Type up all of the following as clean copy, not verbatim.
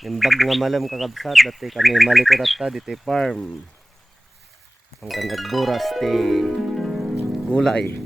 Nimbag nga malam kakabsat dati kami malikot atta diti farm. Ang nagburas ti gulay.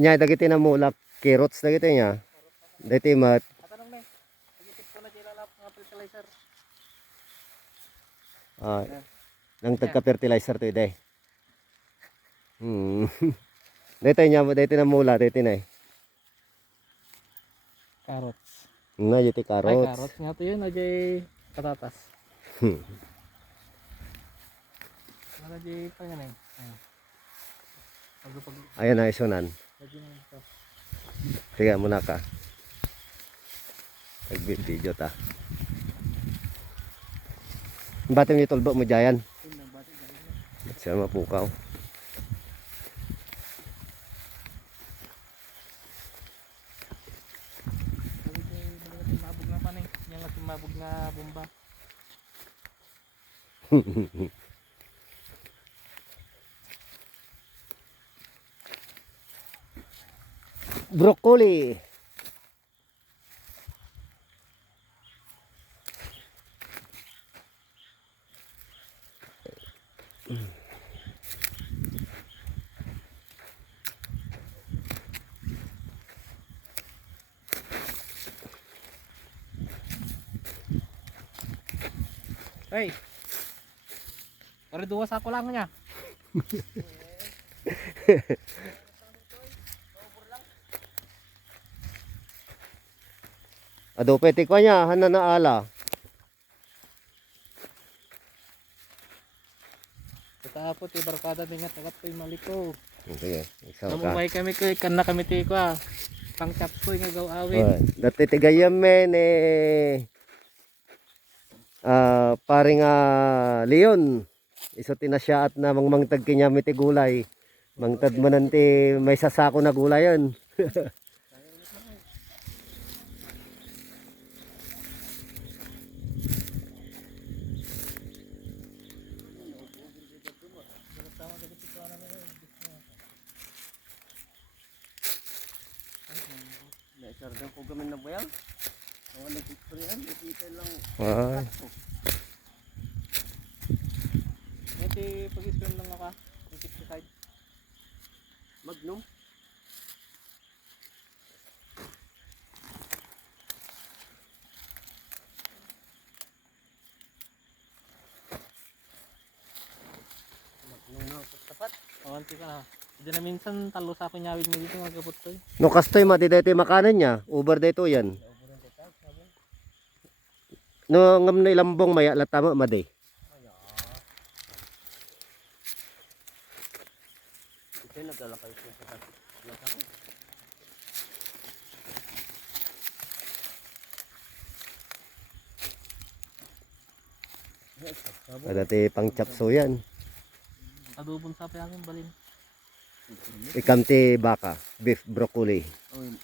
Nya dagiti na mulak carrots dagiti nya. Dagiti mat Tanong me, pagitip ko na sila lang mga fertilizer. ah nang tagka fertilizer to ide. Dagiti nya dagiti na mula dagiti na. Carrots. Na dagiti Ay, carrots. carrots nga to yun, ajay patatas. Wala ajay pa yan eh. Ayan na isunan. Sige muna ka. Nag-video ta. Batim ni tulbo mo jayan. Siya mapukaw. Mabog na pa nih, yang lagi mabog na bomba. Broccoli. Hey, pare dua sako lang niya. Ado peti ko nya hanan na ala. Tapos ibarkada din nga tagat ko'y maliko. Sige, isaw ka. Namumay kami ko'y kan na kami ti ko ah. Pang chap ko'y nga gaw awit. Oy, dati tigayam men paring Leon. Iso tinasya at na mangmangtag kinyami ti gulay. Mangtad manan ti may sasako na gulay yon. Sardang ko gamin na bayang. Ang nag-sprayan, ito lang. Ay. Ito pag-spam lang naka insecticide. Magnum. Magnum na tapat. Awanti ka na. Hindi na minsan talo sa akin nyawid mo dito magabot to. No kastoy mati dito makanan niya. Uber dito yan. No ngam na ilambong maya latama maday. Ito naglalakay ko sa dati pang chapso yan. Adobong sa payangin balin. Ikamti baka, beef broccoli. Oy,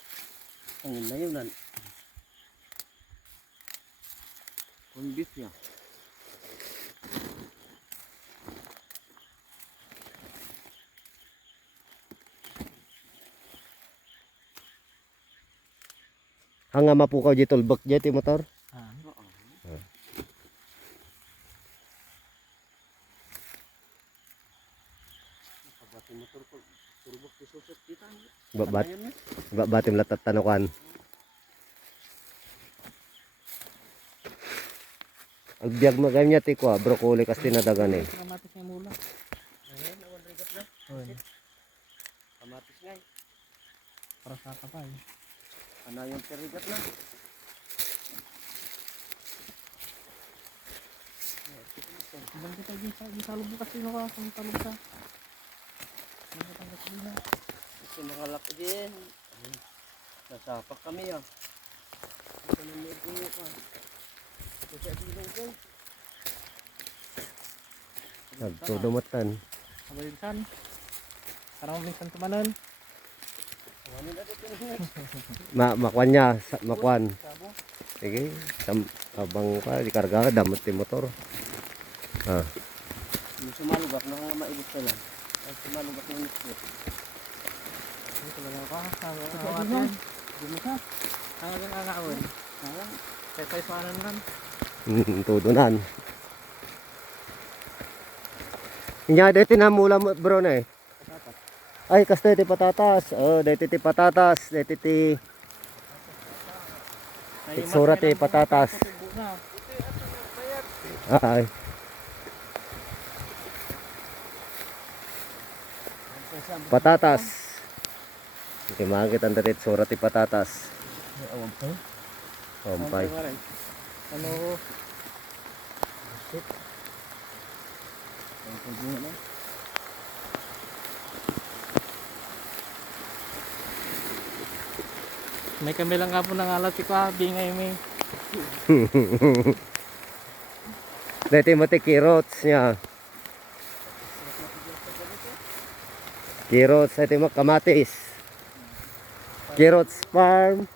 ang layo nan. Kung beef ya. Hanga mapukaw dito tulbak dito motor. motor ko. Turbok susut kita. Babat, Ayun, babatim latat tanukan. Ang biyag mo ganyan ti ko, broccoli kas tinadagan eh. Kamatis nga mula. Ayun, awan rigat na. Kamatis nga eh. Para sa kapal. Ano yung perigat na? Ibang kita di sa lubog kasi no ka. Kung talog ka. Hindi ka tanggap din. Kasi mga laki din. Nasapak kami ah. Ito na may bungo ka. Ito sa bilong ko. Nagtudumatan. Kabalinsan. Parang minsan tumanon. Awanin na dito Makwan niya, makwan. Sabo. Sige, abang ka, di karga, damot ti motor. Ah, Yung sumalugak na nga maibos ka lang. Ay sumalugak na nito. Hindi talaga ka. Kawatin. Gumisa. Hanggang angawin. Kaya sa anan lang. tudunan. Inya dito na mula mo bro na eh. Ay, kas dito patatas. Oh, dito ti patatas, dito ti itsura ti patatas. Ay. Patatas. Hindi makikita ang datit sura ti patatas. Awan pa. Ompay. Ano? Ang bungo na. May kami lang nga po nangalat si Kwabi ngayon may. Dito mo ti carrots niya. Carrots, ito mo kamatis. Carrots farm.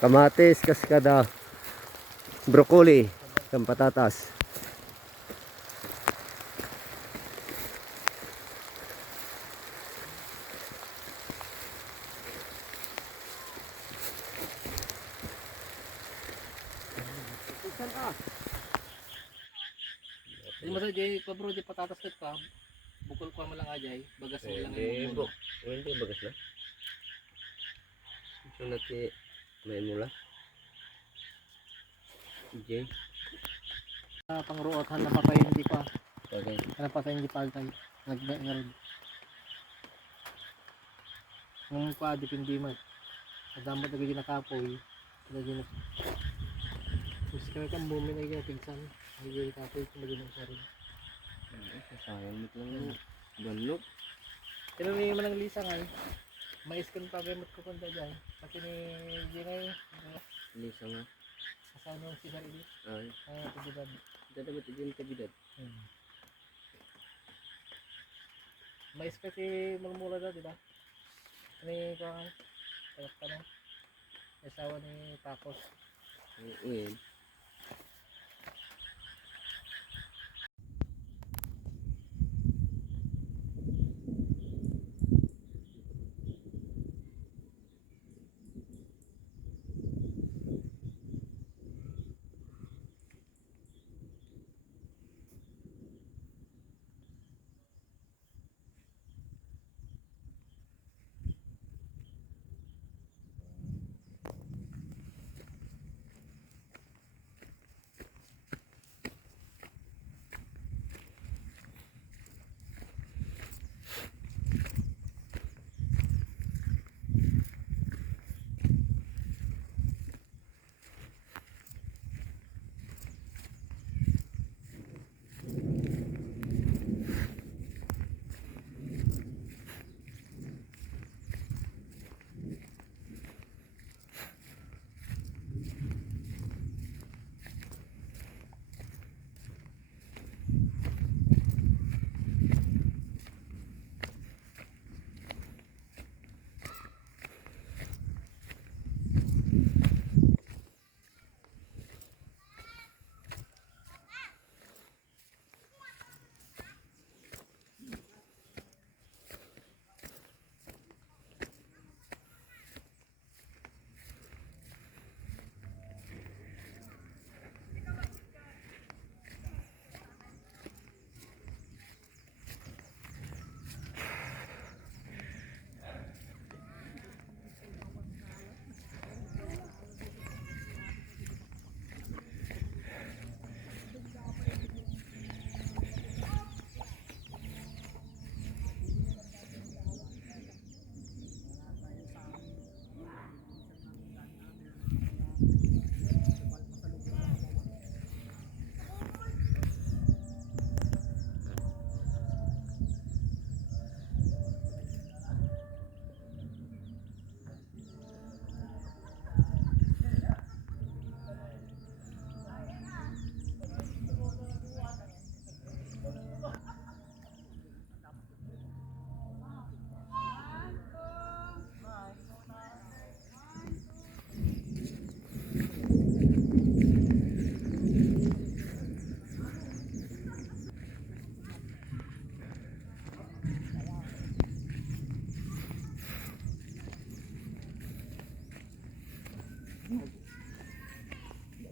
Kamatis, kaskada. Broccoli, kang patatas. Hindi mo sa jay pa bro, jay patatas kat ka. Bukol ko mo lang ajay, bagas mo lang Hindi yung bro. muna. Hindi bagas na. Ito na ti may mula. Jay. Pangruotan na patay hindi pa. Bagay. Ano patay hindi pa tay. Nagmeron. Nung pa depende mo. Adamot na gigi nakapoy. Lagi na. Mas kaya kang bumi na gigi tigsan. Gigi nakapoy kung lagi ng sarin. Sayang mo lang banlog. Pero may manang lisa nga eh. Mais ko pa gamit ko punta dyan. Kasi ni Jingay. Lisa nga. Kasama yung sigar ini. Ay. Ay, pagdibad. Dadabat din kabidad. Mais kasi magmula daw, di ba? Ano ko ang tawag ka na? Asawa ni Pacos. Uy.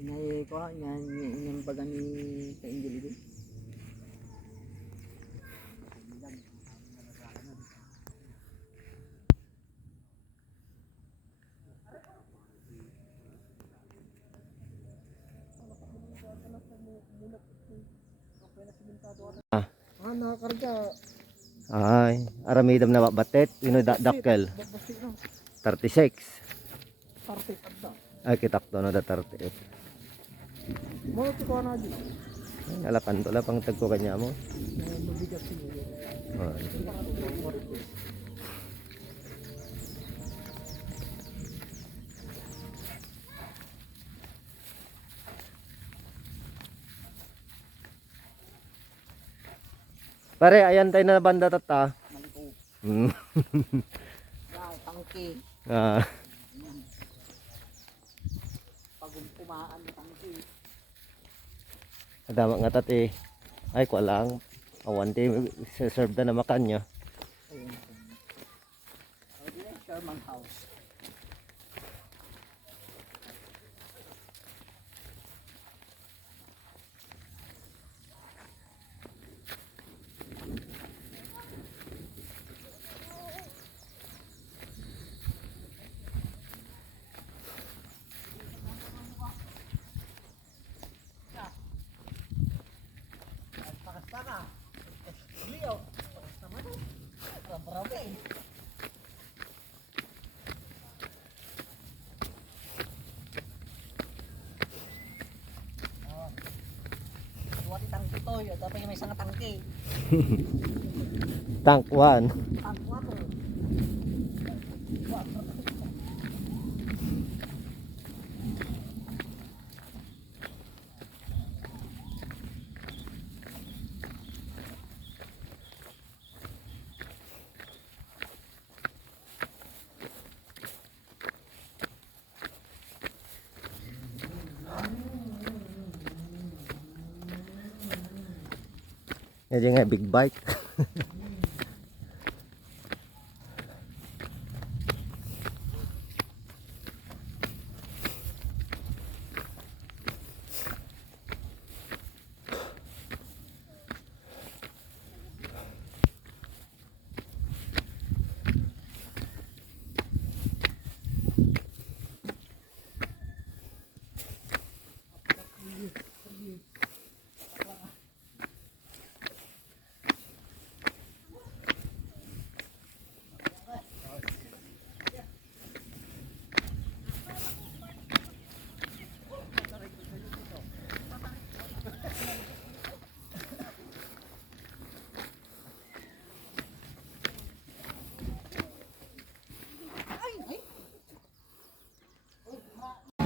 Nay ko yan baga ni sa Angel din. Nakakarga. Ay, aramidam na batet, dakkel. Basti na. 36. Parte adda. Ay, kitakto na da 38. Mo ko na di. Alakan to la pang tagko kanya mo. Mabigat siguro. Ay. Pare, ayan tayo na banda tata. Maliko. Hmm. Tangke. Ah, Pag umaan ng tangke. adama nga tati. Ay, ko lang. Awan tayo serve na makan niya. Ayun. Oh, di na Sherman House. Buat tangke to, tapi may isang tangke. Tank 1. Tank water. Yan nga big bike.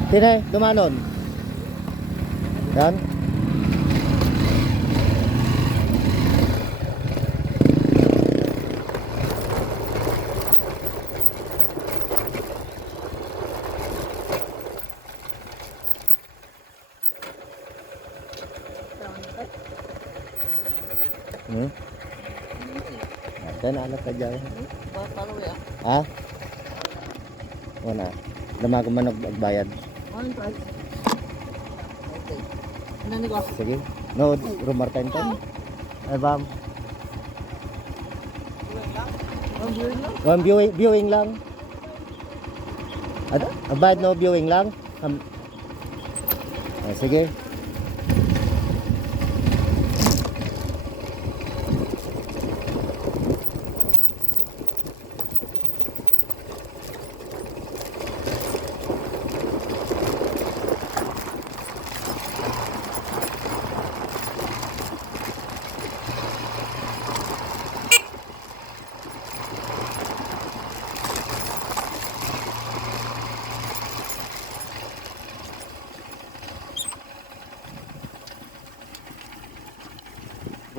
Tinay, dumanon. Yan. Hmm? Dan anak ka dyan. Paano ya? Ha? Wala. Damago man nagbayad. Ano price? Okay. Ano negosyo? Sige. No, rumar time time. Ay bam. Ang viewing lang? One viewing lang. Abad no viewing lang. Sige.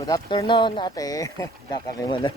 Good afternoon, ate. Da kami manan.